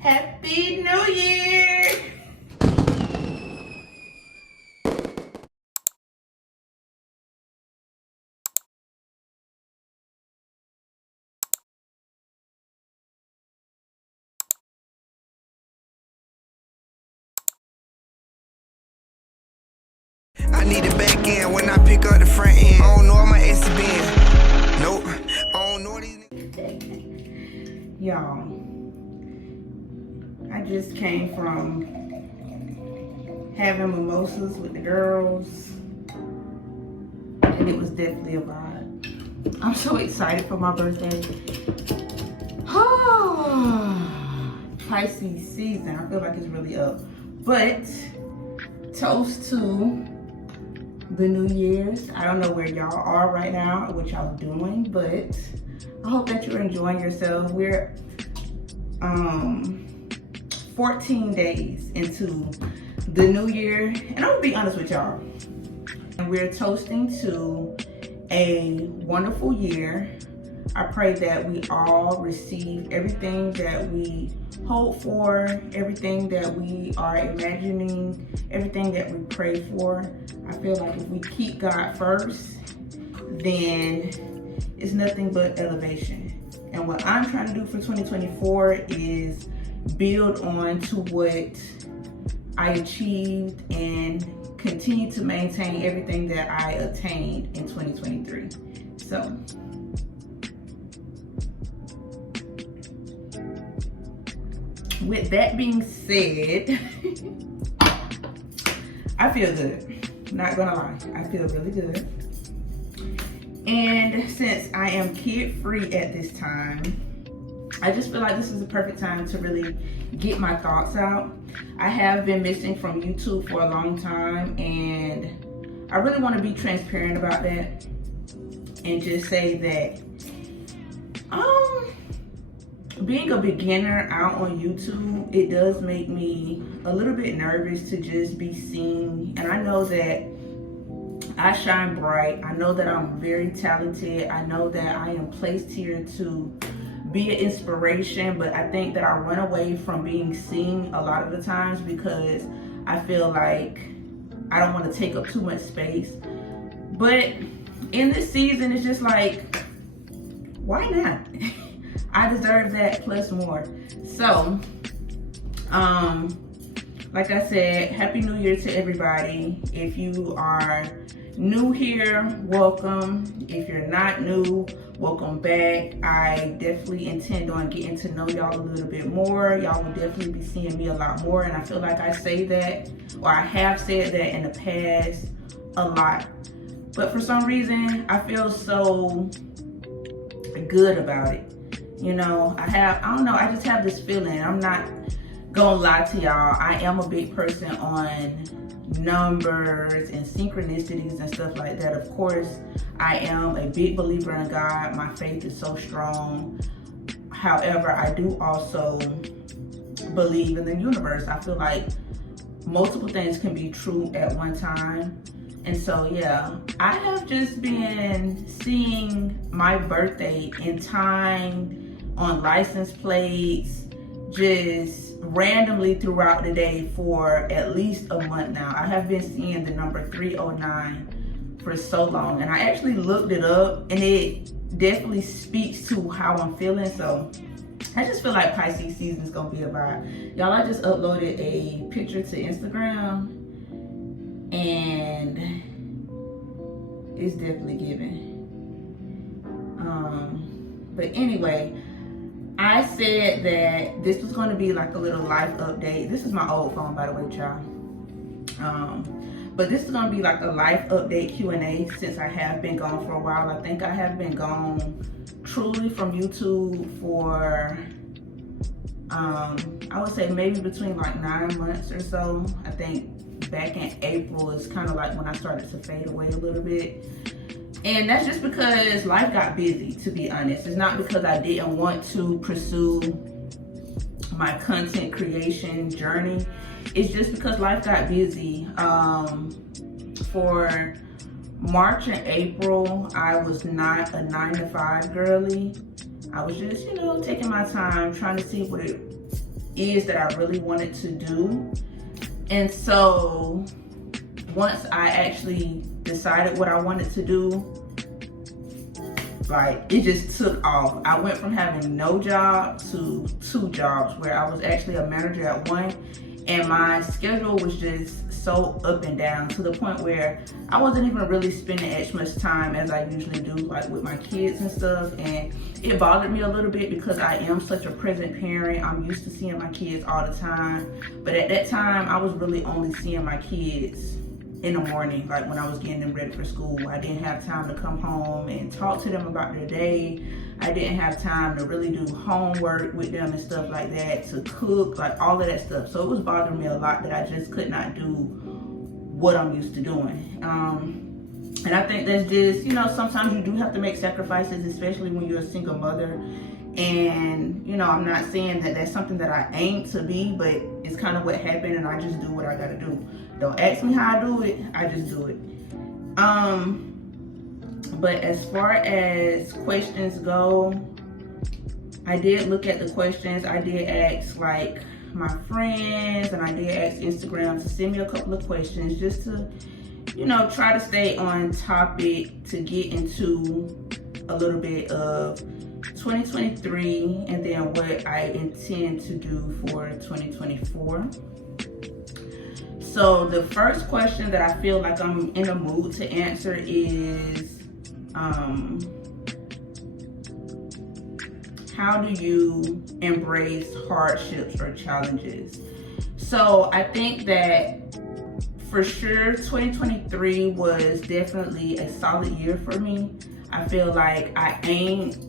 Happy New Year! I need it back in when I pick up the front end. I don't know what my ass has been. Nope. I don't know these niggas. Y'all, I just came from having mimosas with the girls, and it was definitely a vibe. I'm so excited for my birthday. Pisces season, I feel like it's really up. But toast to the New Year's. I don't know where y'all are right now, what y'all doing, but I hope that you're enjoying yourself. We're 14 days into the new year, and I'm gonna be honest with y'all. And we're toasting to a wonderful year. I pray that we all receive everything that we hope for, everything that we are imagining, everything that we pray for. I feel like if we keep God first, then it's nothing but elevation. And what I'm trying to do for 2024 is build on to what I achieved and continue to maintain everything that I attained in 2023. So, with that being said, I feel good. Not gonna lie, I feel really good. And since I am kid-free at this time, I just feel like this is the perfect time to really get my thoughts out. I have been missing from YouTube for a long time, and I really want to be transparent about that and just say that being a beginner out on YouTube, it does make me a little bit nervous to just be seen. And I know that I shine bright. I know that I'm very talented. I know that I am placed here to be an inspiration, but I think that I run away from being seen a lot of the times because I feel like I don't want to take up too much space. But in this season, it's just like, why not? I deserve that plus more. So, like I said, Happy New Year to everybody. If you are new here, welcome. If you're not new, welcome back. I definitely intend on getting to know y'all a little bit more. Y'all will definitely be seeing me a lot more, and I feel like I say that, or I have said that in the past a lot. But for some reason, I feel so good about it. You know, I don't know, I just have this feeling. I'm not gonna lie to y'all. I am a big person on numbers and synchronicities and stuff like that. Of course, I am a big believer in God. My faith is so strong. However, I do also believe in the universe. I feel like multiple things can be true at one time. And so, yeah, I have just been seeing my birthday in time on license plates, just randomly throughout the day for at least a month now. I have been seeing the number 309 for so long, and I actually looked it up, and it definitely speaks to how I'm feeling. So I just feel like Pisces season is gonna be a vibe. Y'all, I just uploaded a picture to Instagram, and it's definitely giving. But anyway, I said that this was going to be like a little life update. This is my old phone, by the way, y'all. But this is going to be like a life update Q&A since I have been gone for a while. I think I have been gone truly from YouTube for, I would say maybe between like 9 months or so. I think back in April is kind of like when I started to fade away a little bit. And that's just because life got busy, to be honest. It's not because I didn't want to pursue my content creation journey. It's just because life got busy. For March and April, I was not a 9-to-5 girly. I was just, taking my time, trying to see what it is that I really wanted to do. And so once I actually decided what I wanted to do, like, it just took off. I went from having no job to 2 jobs, where I was actually a manager at one, and my schedule was just so up and down, to the point where I wasn't even really spending as much time as I usually do, like with my kids and stuff. And it bothered me a little bit because I am such a present parent. I'm used to seeing my kids all the time, but at that time I was really only seeing my kids in the morning, like when I was getting them ready for school. I didn't have time to come home and talk to them about their day. I didn't have time to really do homework with them and stuff like that, to cook, like all of that stuff. So it was bothering me a lot that I just could not do what I'm used to doing. And I think that's just, you know, sometimes you do have to make sacrifices, especially when you're a single mother. And, you know, I'm not saying that that's something that I aim to be, but it's kind of what happened, and I just do what I gotta do. Don't ask me how I do it, I just do it. But as far as questions go, I did look at the questions. I did ask like my friends, and I did ask Instagram to send me a couple of questions, just to, you know, try to stay on topic, to get into a little bit of 2023 and then what I intend to do for 2024. So the first question that I feel like I'm in a mood to answer is, how do you embrace hardships or challenges? So I think that for sure 2023 was definitely a solid year for me. I feel like I aimed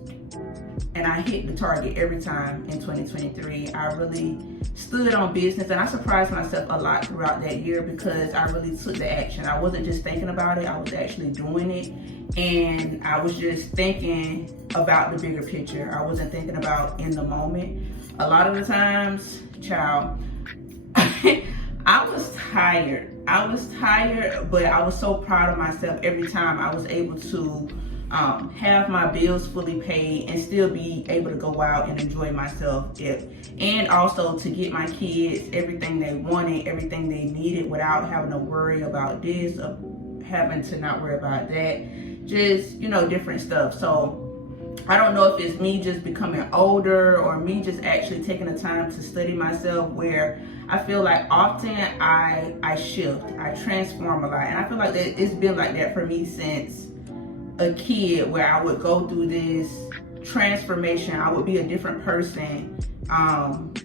and I hit the target every time in 2023. I really stood on business, and I surprised myself a lot throughout that year because I really took the action. I wasn't just thinking about it, I was actually doing it. And I was just thinking about the bigger picture. I wasn't thinking about in the moment. A lot of the times, child, I was tired. But I was so proud of myself every time I was able to have my bills fully paid and still be able to go out and enjoy myself, and also to get my kids everything they wanted, everything they needed, without having to worry about this or having to not worry about that, just, you know, different stuff. So I don't know if it's me just becoming older or me just actually taking the time to study myself, where I feel like often I shift, I transform a lot. And I feel like that it's been like that for me since a kid, where I would go through this transformation. I would be a different person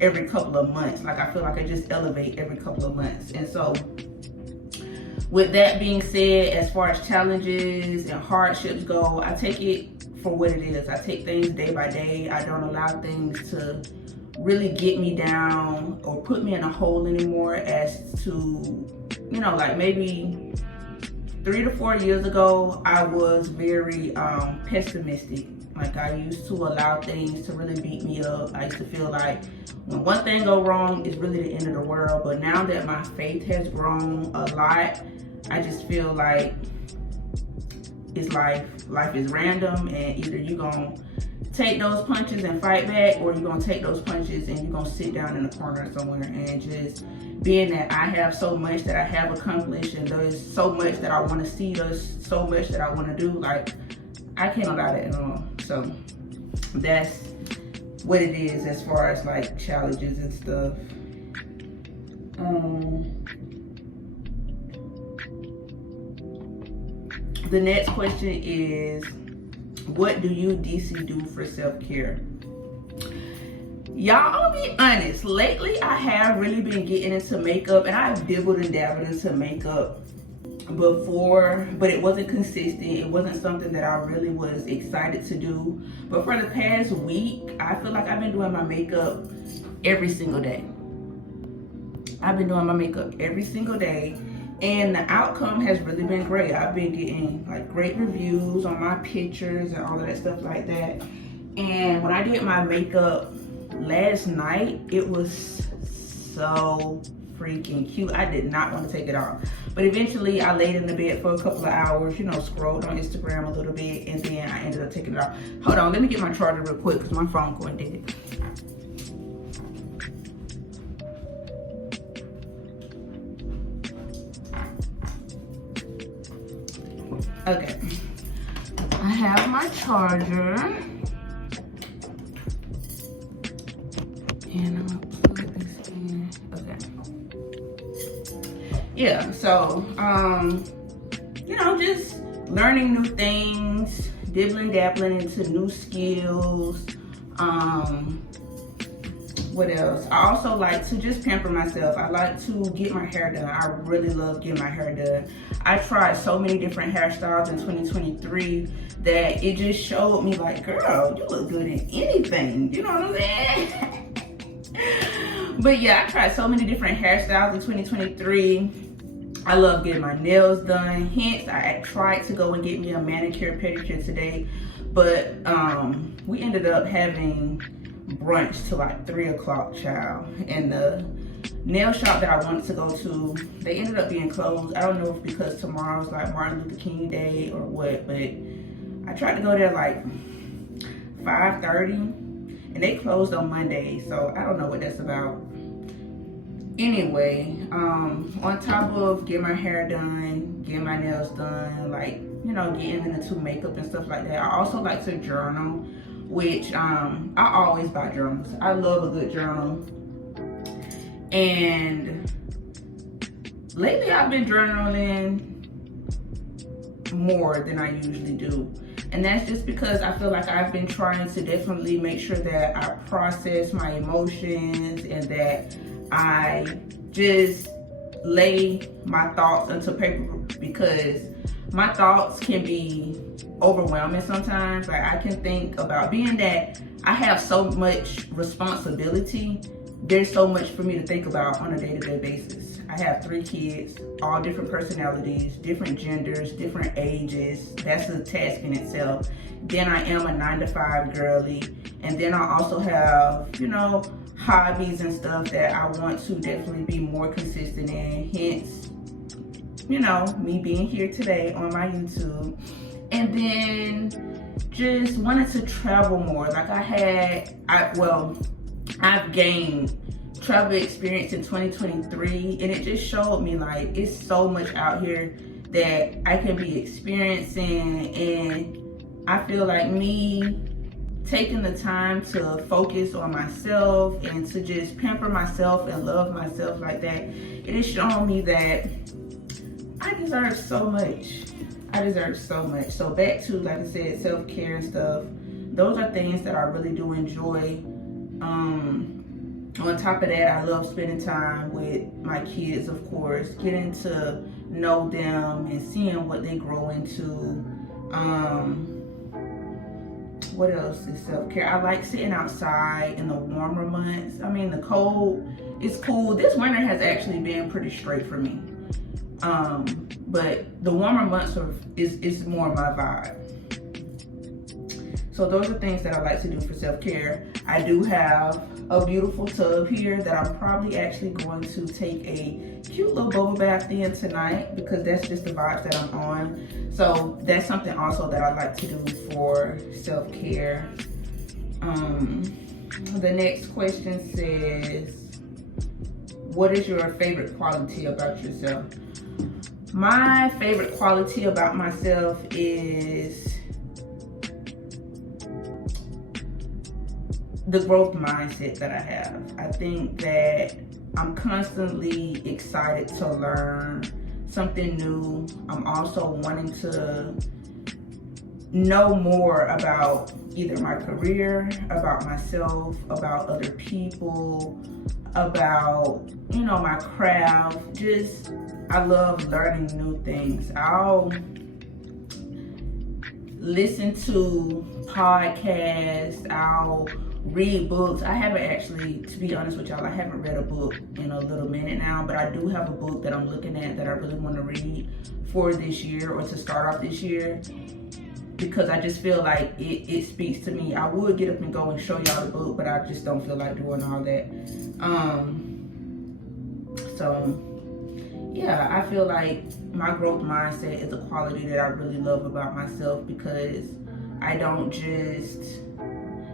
every couple of months. Like, I feel like I just elevate every couple of months. And so with that being said, as far as challenges and hardships go, I take it for what it is. I take things day by day. I don't allow things to really get me down or put me in a hole anymore, as to, you know, like maybe 3 to 4 years ago, I was very pessimistic. Like, I used to allow things to really beat me up. I used to feel like when one thing go wrong, it's really the end of the world. But now that my faith has grown a lot, I just feel like it's life. Life is random, and either you're gonna take those punches and fight back, or you're gonna take those punches and you're gonna sit down in a corner somewhere. And just being that I have so much that I have accomplished, and there's so much that I want to see, there's so much that I want to do, like, I can't allow that anymore. So that's what it is as far as like challenges and stuff. The next question is, what do you, DC, do for self-care? Y'all, I'll be honest, lately I have really been getting into makeup, and I've dibbled and dabbled into makeup before, but it wasn't consistent. It wasn't something that I really was excited to do. But for the past week, I feel like I've been doing my makeup every single day. I've been doing my makeup every single day, and the outcome has really been great. I've been getting like great reviews on my pictures and all of that stuff like that. And when I did my makeup last night, it was so freaking cute. I did not want to take it off, but eventually I laid in the bed for a couple of hours, you know, scrolled on Instagram a little bit, and then I ended up taking it off. Hold on, let me get my charger real quick because my phone going dead. Okay. I have my charger. And I'm gonna plug this in. Okay. Yeah, so you know, just learning new things, dibbling dabbling into new skills. What else? I also like to just pamper myself. I like to get my hair done. I really love getting my hair done. I tried so many different hairstyles in 2023 that it just showed me like, girl, you look good in anything. You know what I'm saying? But yeah, I tried so many different hairstyles in 2023. I love getting my nails done. Hence, I tried to go and get me a manicure pedicure today, but we ended up having brunch till like 3 o'clock, child. And the nail shop that I wanted to go to, they ended up being closed. I don't know if because tomorrow's like Martin Luther King Day or what, but I tried to go there like 5:30 and they closed on Monday, so I don't know what that's about. Anyway, on top of getting my hair done, getting my nails done, like, you know, getting into makeup and stuff like that, I also like to journal, which I always buy journals. I love a good journal. And lately I've been journaling more than I usually do. And that's just because I feel like I've been trying to definitely make sure that I process my emotions and that I just lay my thoughts into paper, because my thoughts can be overwhelming sometimes. Like, I can think about, being that I have so much responsibility, there's so much for me to think about on a day-to-day basis. I have 3 kids, all different personalities, different genders, different ages. That's a task in itself. Then I am a 9-to-5 girly. And then I also have, you know, hobbies and stuff that I want to definitely be more consistent in. Hence, you know, me being here today on my YouTube. And then just wanted to travel more. Like I've gained travel experience in 2023, and it just showed me like it's so much out here that I can be experiencing. And I feel like me taking the time to focus on myself and to just pamper myself and love myself like that, it has shown me that I deserve so much. I deserve so much. So back to, like I said, self-care and stuff. Those are things that I really do enjoy. On top of that, I love spending time with my kids, of course, getting to know them and seeing what they grow into. What else is self-care? I like sitting outside in the warmer months. I mean, the cold is cool. This winter has actually been pretty straight for me. But the warmer months is more my vibe. So those are things that I like to do for self-care. I do have a beautiful tub here that I'm probably actually going to take a cute little bubble bath in tonight, because that's just the vibes that I'm on. So that's something also that I like to do for self-care. The next question says, what is your favorite quality about yourself? My favorite quality about myself is the growth mindset that I have. I think that I'm constantly excited to learn something new. I'm also wanting to know more about either my career, about myself, about other people, about, you know, my craft. Just, I love learning new things. I'll listen to podcasts, I'll read books. I haven't actually, to be honest with y'all, I haven't read a book in a little minute now, but I do have a book that I'm looking at that I really want to read for this year, or to start off this year, because I just feel like it speaks to me. I would get up and go and show y'all the book, but I just don't feel like doing all that. So yeah, I feel like my growth mindset is a quality that I really love about myself, because I don't just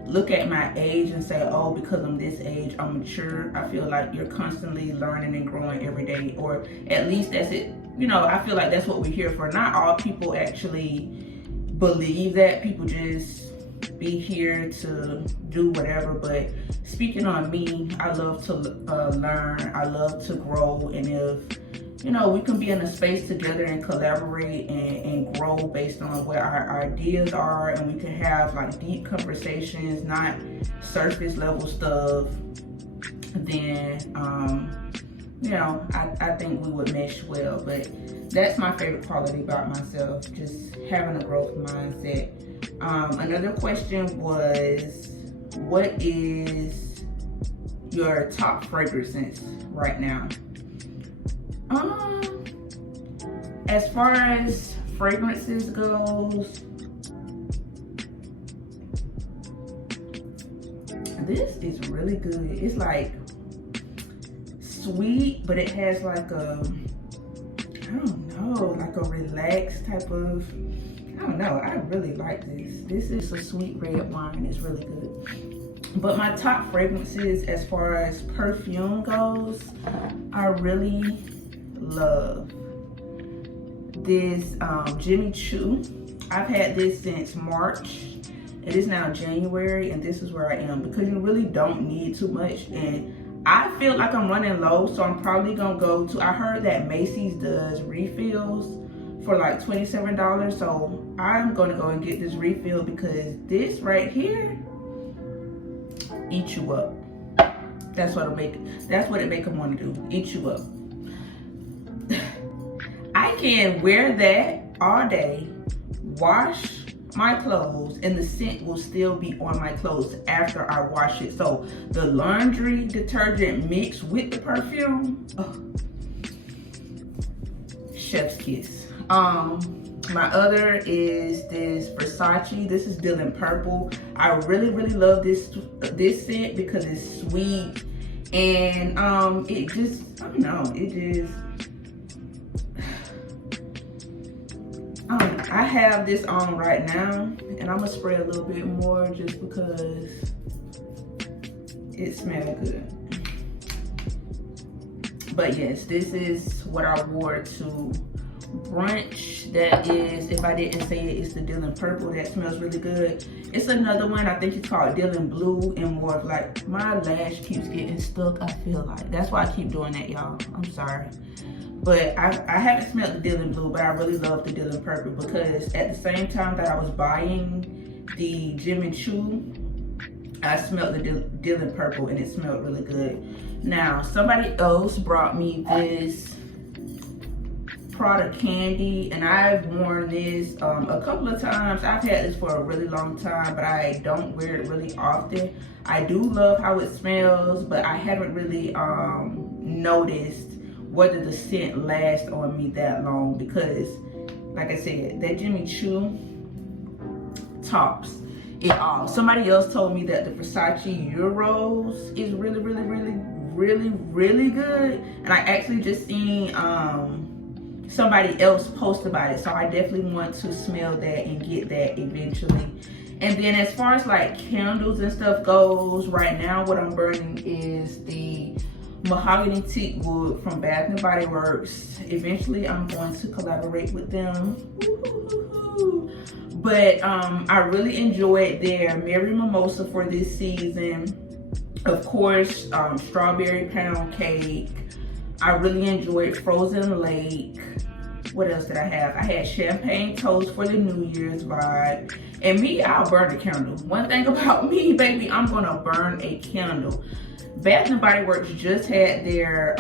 look at my age and say, oh, because I'm this age, I'm mature. I feel like you're constantly learning and growing every day, or at least that's it. You know, I feel like that's what we're here for. Not all people actually believe that. People just be here to do whatever. But speaking on me, I love to learn. I love to grow. And if, you know, we can be in a space together and collaborate and grow based on where our ideas are, and we can have like deep conversations, not surface level stuff, then you know, I think we would mesh well. But that's my favorite quality about myself, just having a growth mindset. Another question was, what is your top fragrance right now? As far as fragrances goes, this is really good. It's like sweet, but it has like a, I don't know, like a relaxed type of, I don't know. I really like this. This is a sweet red wine. It's really good. But my top fragrances as far as perfume goes, I really love this Jimmy Choo. I've had this since March. It is now January, and this is where I am, because you really don't need too much. And I feel like I'm running low, so I'm probably gonna go to, I heard that Macy's does refills for like $27, so I'm gonna go and get this refill, because this right here eat you up. That's what it make them want to do, eat you up. I can wear that all day, wash my clothes, and the scent will still be on my clothes after I wash it. So the laundry detergent mixed with the perfume, chef's kiss. My other is this Versace. This is Dylan Purple. I really love this scent because it's sweet, and it just, I don't know, it just, I have this on right now, and I'm gonna spray a little bit more just because it smells good. But yes, this is what I wore to brunch. That is, if I didn't say it, it's the Dylan Purple. That smells really good. It's another one, I think it's called Dylan Blue, and more of like, my lash keeps getting stuck, I feel like. That's why I keep doing that, y'all. I'm sorry. But I haven't smelled the Dylan Blue, but I really love the Dylan Purple, because at the same time that I was buying the Jimmy Choo, I smelled the Dylan Purple, and it smelled really good. Now, somebody else brought me this Prada candy, and I've worn this a couple of times. I've had this for a really long time, but I don't wear it really often. I do love how it smells, but I haven't really noticed whether the scent lasts on me that long, because like I said, that Jimmy Choo tops it all. Somebody else told me that the Versace Euros is really good, and I actually just seen somebody else post about it, so I definitely want to smell that and get that eventually. And then as far as like candles and stuff goes, right now what I'm burning is the mahogany teak wood from Bath & Body Works. Eventually I'm going to collaborate with them. But I really enjoyed their Merry Mimosa for this season. Of course, strawberry pound cake. I really enjoyed Frozen Lake. What else did I have? I had champagne toast for the New Year's vibe. And me, I'll burn a candle. One thing about me, baby, I'm gonna burn a candle. Bath & Body Works just had their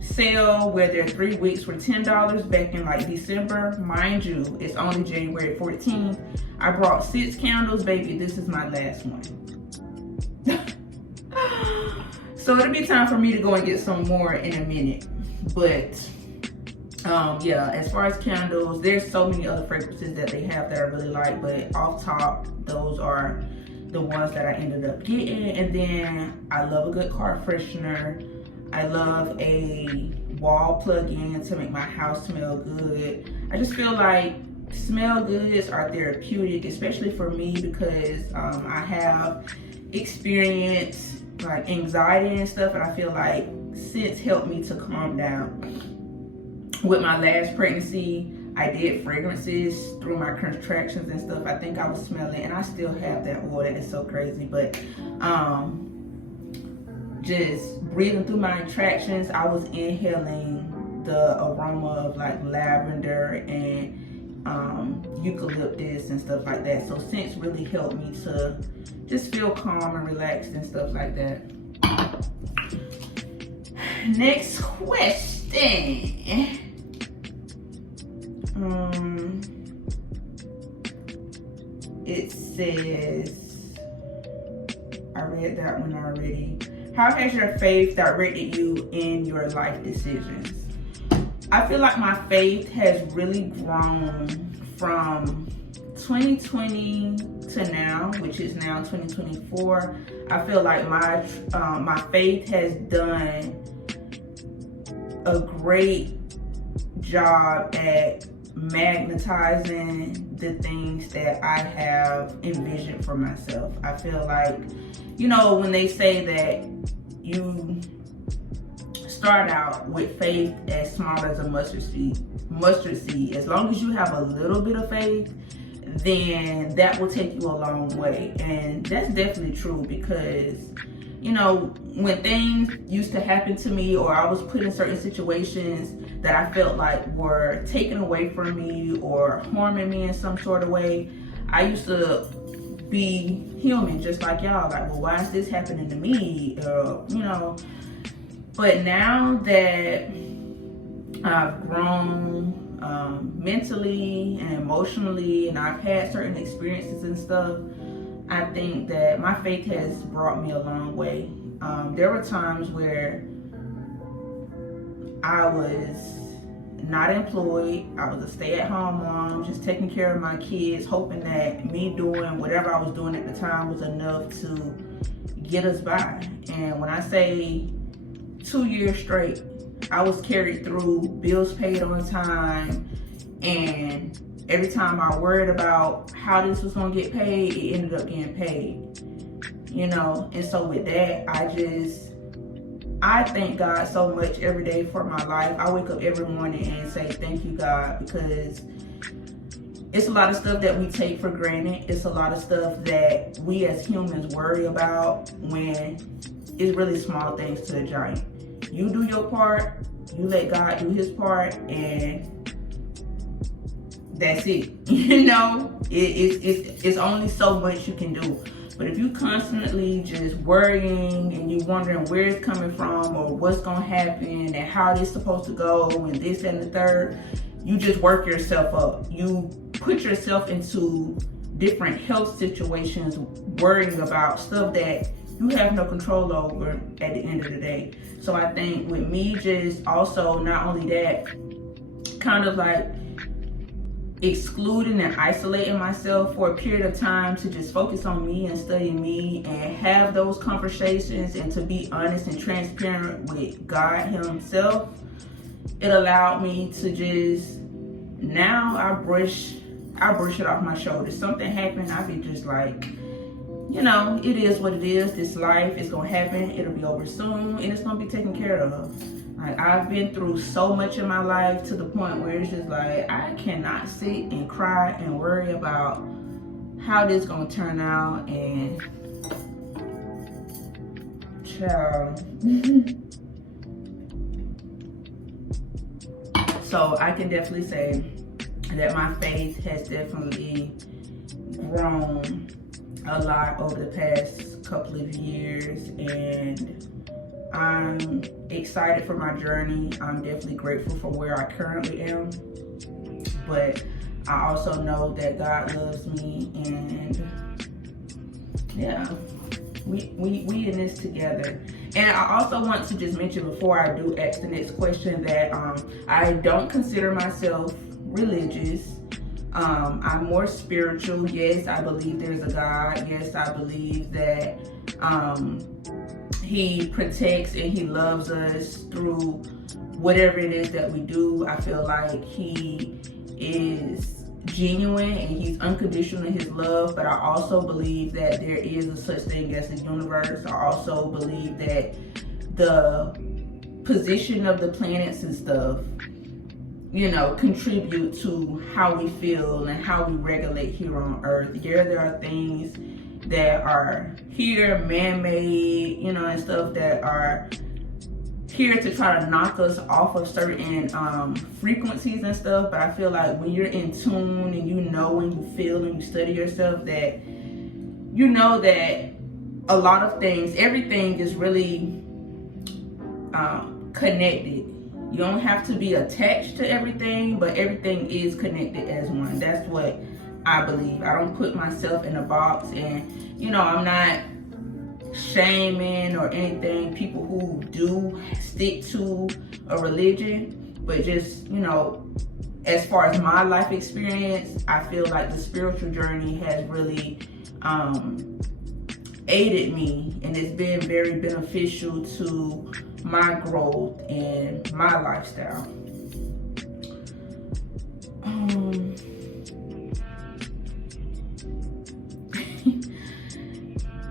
sale where their 3 weeks were $10 back in like December. Mind you, it's only January 14th. I brought 6 candles, baby. This is my last one. So it'll be time for me to go and get some more in a minute. But yeah, as far as candles, there's so many other fragrances that they have that I really like, but off top, those are the ones that I ended up getting. And then I love a good car freshener. I love a wall plug-in to make my house smell good. I just feel like smell goods are therapeutic, especially for me, because I have experienced like anxiety and stuff, and I feel like scents help me to calm down. With my last pregnancy, I did fragrances through my contractions and stuff. I think I was smelling, and I still have that oil. That is so crazy. But just breathing through my contractions, I was inhaling the aroma of like lavender and eucalyptus and stuff like that. So scents really help me to just feel calm and relaxed and stuff like that. Next question. It says, I read that one already. How has your faith directed you in your life decisions? I feel like my faith has really grown from 2020 to now, which is now 2024. I feel like my faith has done a great job at magnetizing the things that I have envisioned for myself. I feel like, you know, when they say that you start out with faith as small as a mustard seed, as long as you have a little bit of faith, then that will take you a long way. And that's definitely true, because, you know, when things used to happen to me, or I was put in certain situations that I felt like were taken away from me or harming me in some sort of way, I used to be human just like y'all, like, well, why is this happening to me? You know, but now that I've grown mentally and emotionally, and I've had certain experiences and stuff, I think that my faith has brought me a long way. There were times where I was not employed. I was a stay-at-home mom, just taking care of my kids, hoping that me doing whatever I was doing at the time was enough to get us by. And when I say 2 years straight, I was carried through, bills paid on time, and every time I worried about how this was gonna get paid, it ended up getting paid. You know, and so with that, I thank God so much every day for my life. I wake up every morning and say, thank you, God, because it's a lot of stuff that we take for granted. It's a lot of stuff that we as humans worry about, when it's really small things to a giant. You do your part, you let God do his part, and that's it. You know, it's only so much you can do. But if you constantly just worrying and you wondering where it's coming from, or what's gonna happen, and how it's supposed to go, and this and the third, you just work yourself up. You put yourself into different health situations, worrying about stuff that you have no control over at the end of the day. So I think with me, just also, not only that, kind of like excluding and isolating myself for a period of time to just focus on me and study me and have those conversations, and to be honest and transparent with God himself, it allowed me to just, now I brush it off my shoulders. Something happened, I be just like, you know, it is what it is. This life is gonna happen. It'll be over soon, and it's gonna be taken care of. Like, I've been through so much in my life to the point where it's just like, I cannot sit and cry and worry about how this is gonna turn out. And child. So I can definitely say that my faith has definitely grown a lot over the past couple of years, and I'm excited for my journey. I'm definitely grateful for where I currently am, but I also know that God loves me, and yeah, we in this together. And I also want to just mention, before I do ask the next question, that I don't consider myself religious. I'm more spiritual. Yes, I believe there's a God. Yes, I believe that he protects and he loves us through whatever it is that we do. I feel like he is genuine and he's unconditional in his love, but I also believe that there is a such thing as the universe. I also believe that the position of the planets and stuff, you know, contribute to how we feel and how we regulate here on Earth. Yeah, there are things that are here, man-made, you know, and stuff that are here to try to knock us off of certain frequencies and stuff. But I feel like when you're in tune and you know and you feel and you study yourself, that you know that a lot of things, everything is really connected. You don't have to be attached to everything, but everything is connected as one. That's what I believe. I don't put myself in a box, and you know, I'm not shaming or anything people who do stick to a religion, but just, you know, as far as my life experience, I feel like the spiritual journey has really aided me, and it's been very beneficial to my growth and my lifestyle.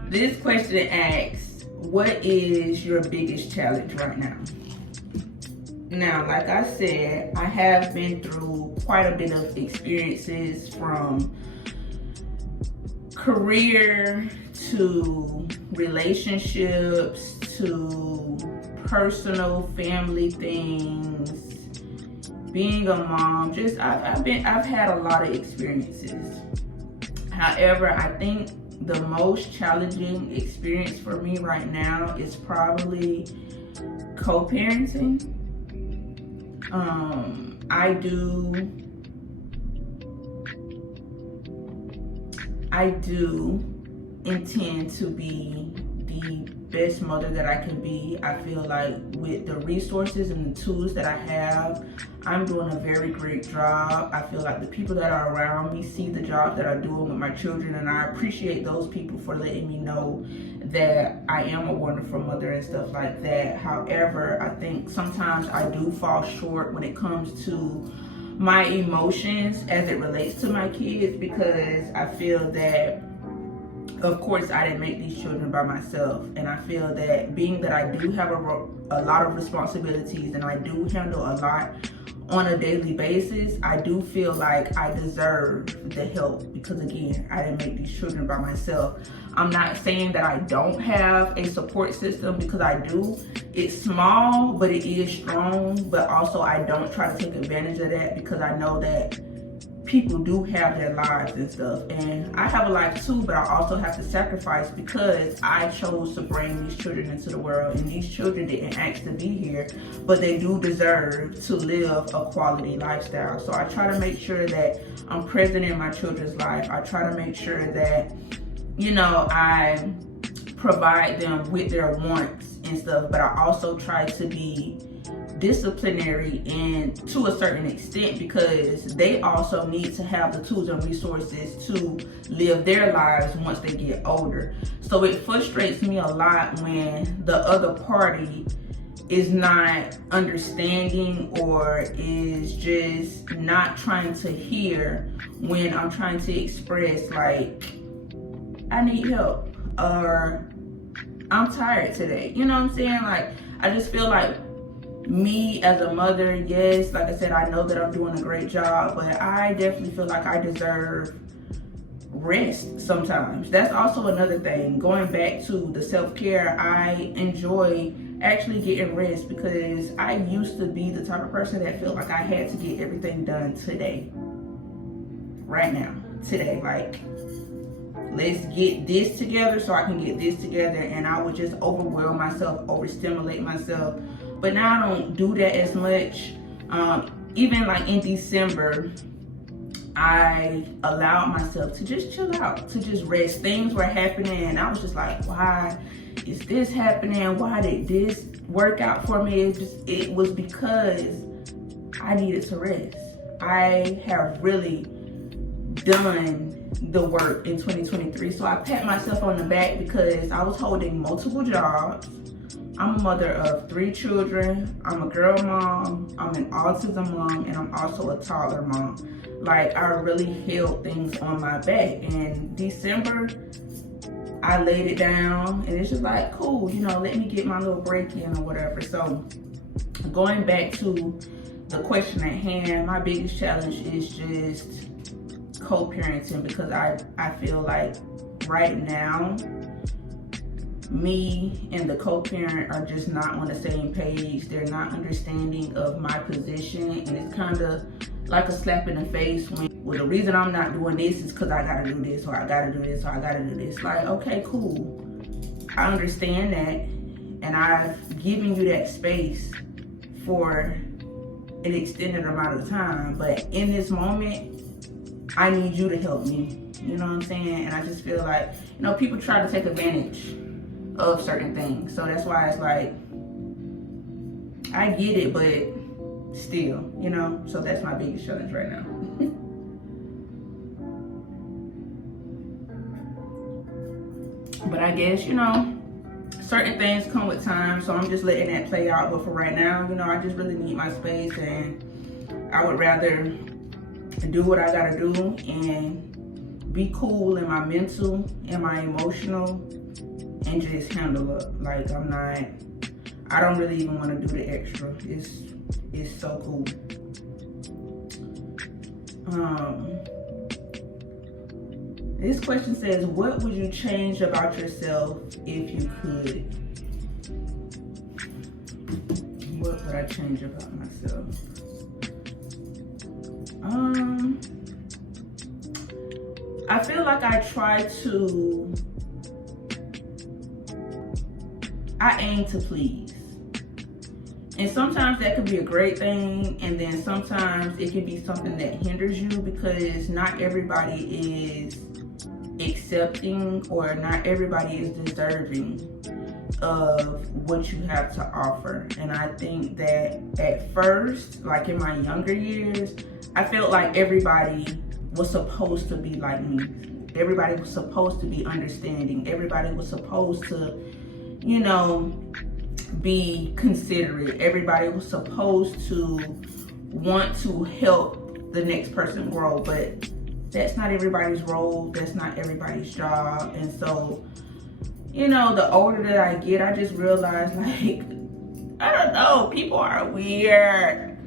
This question asks, what is your biggest challenge right now? Now, like I said, I have been through quite a bit of experiences, from career to relationships to personal family things, being a mom. Just I've had a lot of experiences. However, I think the most challenging experience for me right now is probably co-parenting. I do intend to be the best mother that I can be. I feel like with the resources and the tools that I have, I'm doing a very great job. I feel like the people that are around me see the job that I'm doing with my children, and I appreciate those people for letting me know that I am a wonderful mother and stuff like that. However, I think sometimes I do fall short when it comes to my emotions as it relates to my kids, because I feel that, of course, I didn't make these children by myself, and I feel that being that I do have a lot of responsibilities and I do handle a lot on a daily basis, I do feel like I deserve the help, because again, I didn't make these children by myself. I'm not saying that I don't have a support system, because I do. It's small, but it is strong. But also, I don't try to take advantage of that, because I know that people do have their lives and stuff, and I have a life too, but I also have to sacrifice because I chose to bring these children into the world, and these children didn't ask to be here, but they do deserve to live a quality lifestyle. So I try to make sure that I'm present in my children's life. I try to make sure that, you know, I provide them with their wants and stuff, but I also try to be disciplinary and to a certain extent, because they also need to have the tools and resources to live their lives once they get older. So it frustrates me a lot when the other party is not understanding or is just not trying to hear when I'm trying to express, like, I need help, or I'm tired today. You know what I'm saying? Like, I just feel like me as a mother, yes, like I said, I know that I'm doing a great job, but I definitely feel like I deserve rest sometimes. That's also another thing. Going back to the self-care, I enjoy actually getting rest, because I used to be the type of person that felt like I had to get everything done today, right now, today. Like, let's get this together so I can get this together, and I would just overwhelm myself, overstimulate myself. But now I don't do that as much. Even like in December, I allowed myself to just chill out, to just rest. Things were happening, and I was just like, why is this happening? Why did this work out for me? It was because I needed to rest. I have really done the work in 2023. So I pat myself on the back, because I was holding multiple jobs. I'm a mother of 3 children. I'm a girl mom, I'm an autism mom, and I'm also a toddler mom. Like, I really held things on my back. And December, I laid it down, and it's just like, cool, you know, let me get my little break in or whatever. So going back to the question at hand, my biggest challenge is just co-parenting, because I feel like right now, me and the co-parent are just not on the same page. They're not understanding of my position, and it's kind of like a slap in the face when, well, the reason I'm not doing this is because I gotta do this, or I gotta do this, or I gotta do this. Like, okay, cool. I understand that, and I've given you that space for an extended amount of time, but in this moment, I need you to help me. You know what I'm saying? And I just feel like, you know, people try to take advantage of certain things. So that's why it's like, I get it, but still, you know? So that's my biggest challenge right now. But I guess, you know, certain things come with time, so I'm just letting that play out. But for right now, you know, I just really need my space, and I would rather do what I gotta do and be cool in my mental and my emotional and just handle up. Like, I don't really even want to do the extra. It's so cool. This question says, what would you change about yourself if you could? What would I change about myself? I feel like I aim to please. And sometimes that could be a great thing, and then sometimes it can be something that hinders you, because not everybody is accepting, or not everybody is deserving of what you have to offer. And I think that at first, like in my younger years, I felt like everybody was supposed to be like me. Everybody was supposed to be understanding. Everybody was supposed to, you know, be considerate. Everybody was supposed to want to help the next person grow, but that's not everybody's role. That's not everybody's job. And so, you know, the older that I get, I just realize, like, I don't know, people are weird.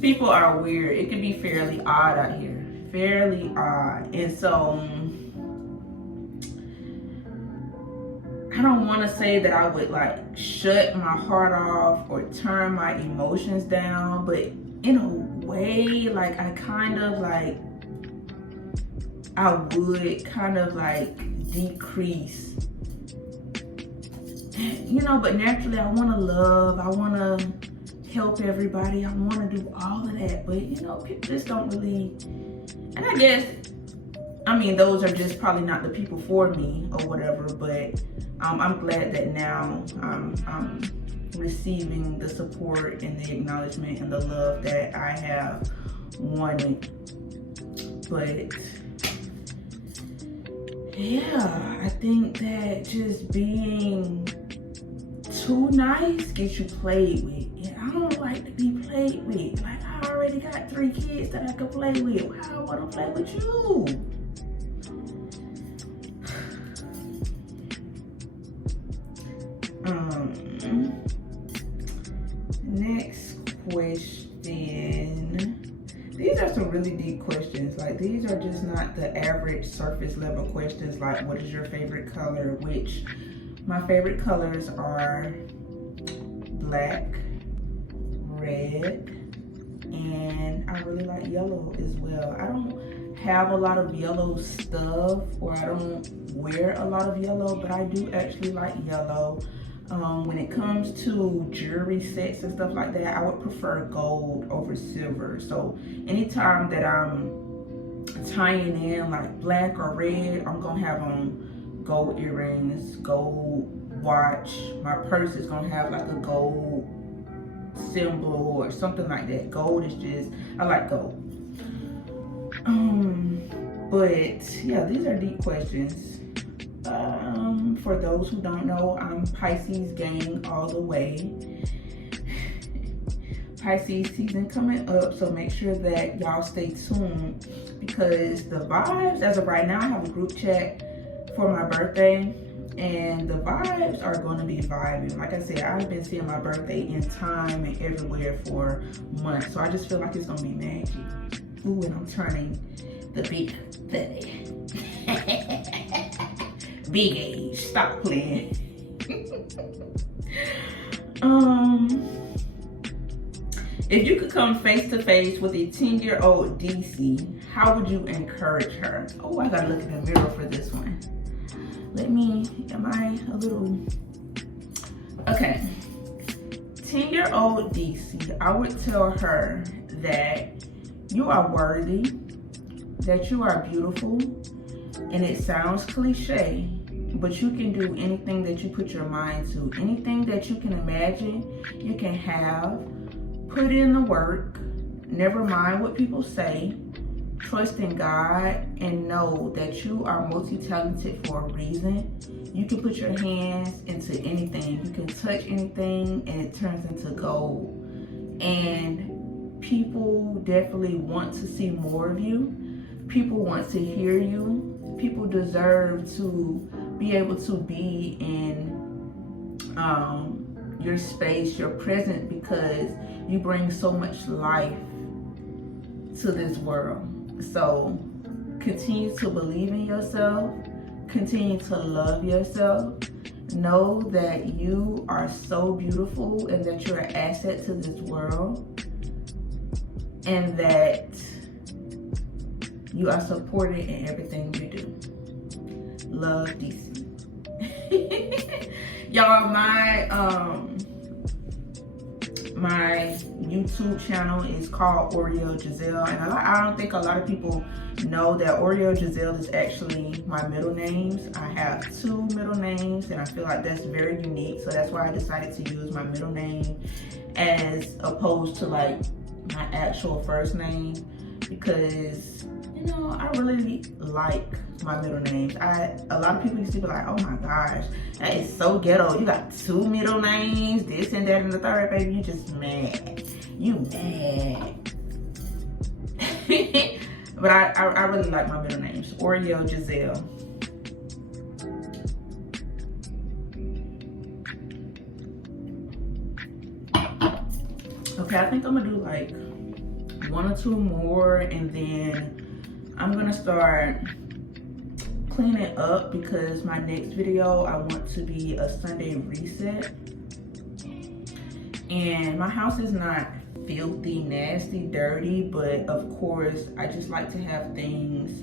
People are weird. It can be fairly odd out here. Fairly odd. And so, I don't want to say that I would like shut my heart off or turn my emotions down, but in a way, like, I would kind of like decrease, you know. But naturally, I want to love, I want to help everybody, I want to do all of that, but you know, people just don't really. And I guess, I mean, those are just probably not the people for me or whatever, but I'm glad that now I'm receiving the support and the acknowledgement and the love that I have wanted. But yeah, I think that just being too nice gets you played with. And I don't like to be played with. Like, I already got 3 kids that I can play with. Why do I want to play with you? Next question. These are some really deep questions. Like, these are just not the average surface level questions like, what is your favorite color? Which my favorite colors are black, red, and I really like yellow as well. I don't have a lot of yellow stuff, or I don't wear a lot of yellow, but I do actually like yellow. When it comes to jewelry sets and stuff like that, I would prefer gold over silver. So anytime that I'm tying in like black or red, I'm gonna have on gold earrings, gold watch. My purse is gonna have like a gold symbol or something like that. Gold is just, I like gold. But yeah, these are deep questions. For those who don't know, I'm Pisces gang all the way. Pisces season coming up, so make sure that y'all stay tuned, because the vibes, as of right now, I have a group chat for my birthday, and the vibes are going to be vibing. Like I said, I've been seeing my birthday in time and everywhere for months, so I just feel like it's going to be magic. Ooh, and I'm turning the big 30. Big age, stop playing. If you could come face to face with a 10-year-old DC, how would you encourage her? Oh, I gotta look in the mirror for this one. Am I a little? Okay. 10-year-old DC, I would tell her that you are worthy, that you are beautiful, and it sounds cliche, but you can do anything that you put your mind to. Anything that you can imagine, you can have. Put in the work, never mind what people say, trust in God, and know that you are multi-talented for a reason. You can put your hands into anything. You can touch anything and it turns into gold. And people definitely want to see more of you. People want to hear you. People deserve to be able to be in your space, your presence, because you bring so much life to this world. So continue to believe in yourself, continue to love yourself. Know that you are so beautiful and that you're an asset to this world, and that you are supported in everything you do. Love, DC. Y'all, my YouTube channel is called 𝓙𝓪'𝓮𝓵, and I don't think a lot of people know that ℙ𝓚'𝓮𝓪'𝓵 is actually my middle names. I have 2 middle names, and I feel like that's very unique, so that's why I decided to use my middle name as opposed to like my actual first name, because you know, I really like my middle names. A lot of people used to be like, oh my gosh, that is so ghetto. You got 2 middle names, this and that and the third, baby. You just mad. You mad. But I really like my middle names. ℙ𝓚'𝓮𝓵. Okay, I think I'm gonna do like 1 or 2 more, and then I'm gonna start cleaning up, because my next video I want to be a Sunday reset. And my house is not filthy, nasty, dirty, but of course I just like to have things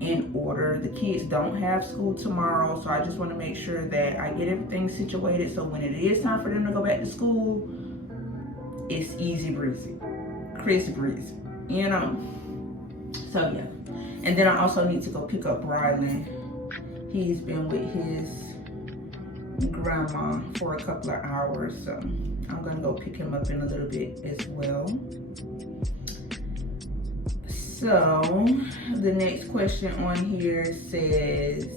in order. The kids don't have school tomorrow, so I just want to make sure that I get everything situated, so when it is time for them to go back to school, it's easy breezy, crisp breezy, you know. So yeah. And then I also need to go pick up Rylan. He's been with his grandma for a couple of hours, so I'm gonna go pick him up in a little bit as well. So the next question on here says,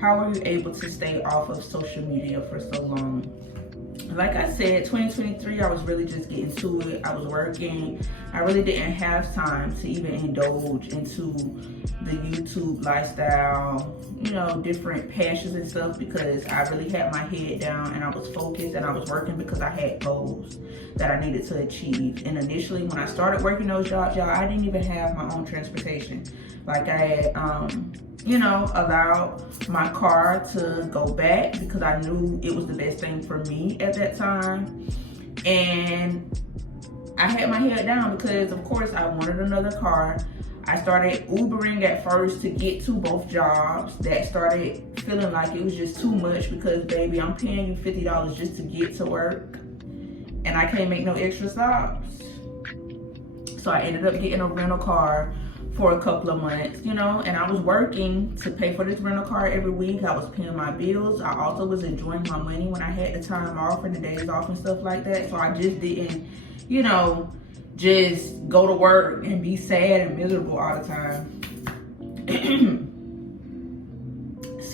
how are you able to stay off of social media for so long? Like I said, 2023, I was really just getting to it. I was working. I really didn't have time to even indulge into the YouTube lifestyle, you know, different passions and stuff, because I really had my head down and I was focused and I was working because I had goals that I needed to achieve. And initially, when I started working those jobs, y'all, I didn't even have my own transportation. Like I had, you know, allowed my car to go back because I knew it was the best thing for me at that time. And I had my head down because, of course, I wanted another car. I started Ubering at first to get to both jobs. That started feeling like it was just too much, because, baby, I'm paying you $50 just to get to work, and I can't make no extra stops. So I ended up getting a rental car for a couple of months, you know, and I was working to pay for this rental car every week. I was paying my bills. I also was enjoying my money when I had the time off and the days off and stuff like that. So I just didn't, you know, just go to work and be sad and miserable all the time.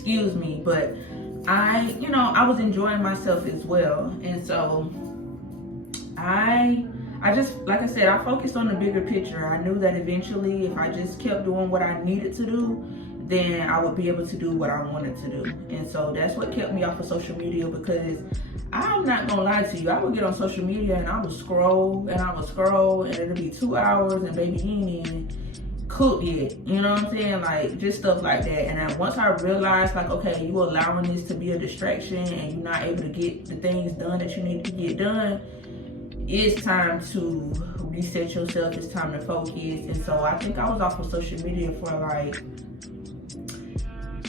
excuse me, but I was enjoying myself as well. And so I just, like I said, I focused on the bigger picture. I knew that eventually if I just kept doing what I needed to do, then I would be able to do what I wanted to do. And so that's what kept me off of social media, because I'm not gonna lie to you, I would get on social media and I would scroll and it'll be 2 hours and baby, you ain't even cooked yet. You know what I'm saying? Like, just stuff like that. And then once I realized, like, okay, you allowing this to be a distraction and you're not able to get the things done that you need to get done, it's time to reset yourself. It's time to focus. And so I think I was off of social media for like,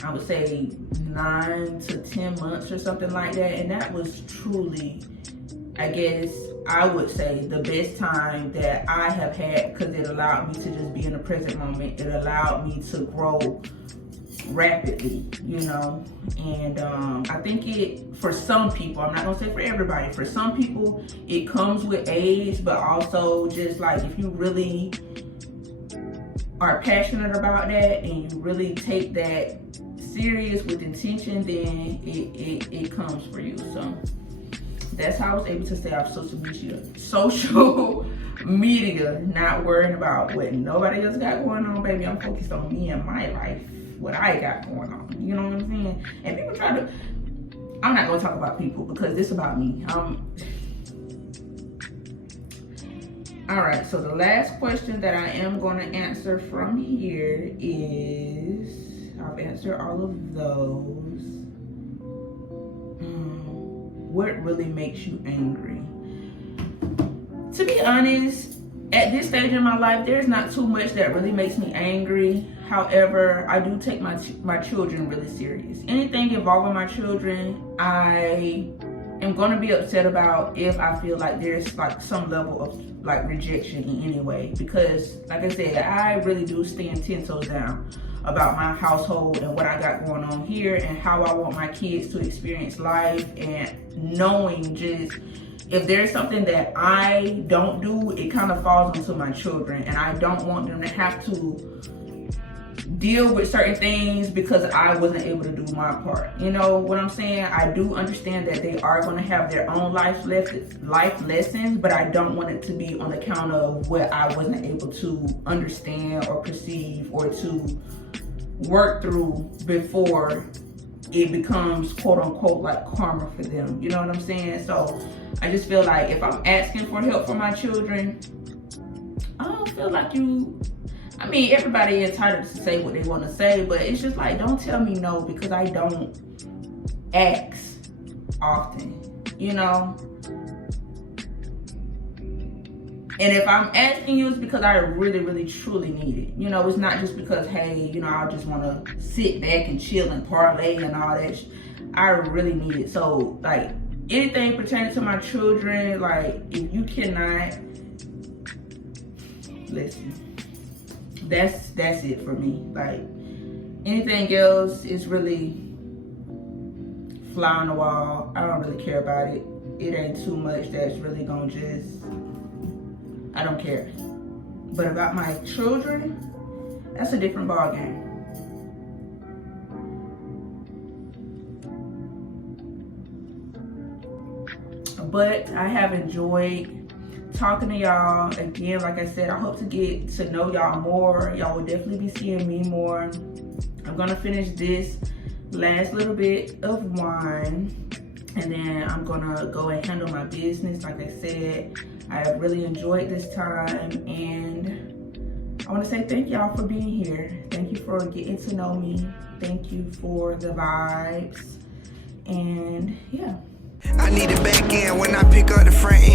I would say 9 to 10 months or something like that. And that was truly, I guess I would say, the best time that I have had, because it allowed me to just be in the present moment. It allowed me to grow rapidly, you know. And I think for some people, I'm not gonna say for everybody, for some people it comes with age, but also just like if you really are passionate about that and you really take that serious with intention, then it comes for you. So that's how I was able to stay off social media, not worrying about what nobody else got going on, baby. I'm focused on me and my life, what I got going on. You know what I'm saying? And people try to, I'm not gonna talk about people because this is about me. All right, so the last question that I am gonna answer from here is, I've answered all of those. What really makes you angry? To be honest, at this stage in my life, there's not too much that really makes me angry. However, I do take my children really serious. Anything involving my children, I am going to be upset about if I feel like there's like some level of like rejection in any way. Because like I said, I really do stand 10 toes down about my household and what I got going on here and how I want my kids to experience life, and knowing just if there's something that I don't do, it kind of falls onto my children, and I don't want them to have to deal with certain things because I wasn't able to do my part. You know what I'm saying? I do understand that they are going to have their own life lessons, but I don't want it to be on account of what I wasn't able to understand or perceive or to work through before it becomes quote unquote like karma for them. You know what I'm saying? So I just feel like if I'm asking for help for my children, I don't feel like everybody is entitled to say what they want to say, but it's just like, don't tell me no, because I don't ask often, you know? And if I'm asking you, it's because I really, really, truly need it. You know, it's not just because, hey, you know, I just want to sit back and chill and parlay and all that. I really need it. So, like, anything pertaining to my children, like, if you cannot, listen, that's it for me. Like, anything else is really fly on the wall. I don't really care about it. It ain't too much that's really gonna just, I don't care. But about my children, that's a different ball game. But I have enjoyed talking to y'all. Again, like I said, I hope to get to know y'all more. Y'all will definitely be seeing me more. I'm gonna finish this last little bit of wine, and then I'm gonna go and handle my business. Like I said, I have really enjoyed this time, and I want to say thank y'all for being here. Thank you for getting to know me. Thank you for the vibes, and yeah. I need it back in when I pick up the front end.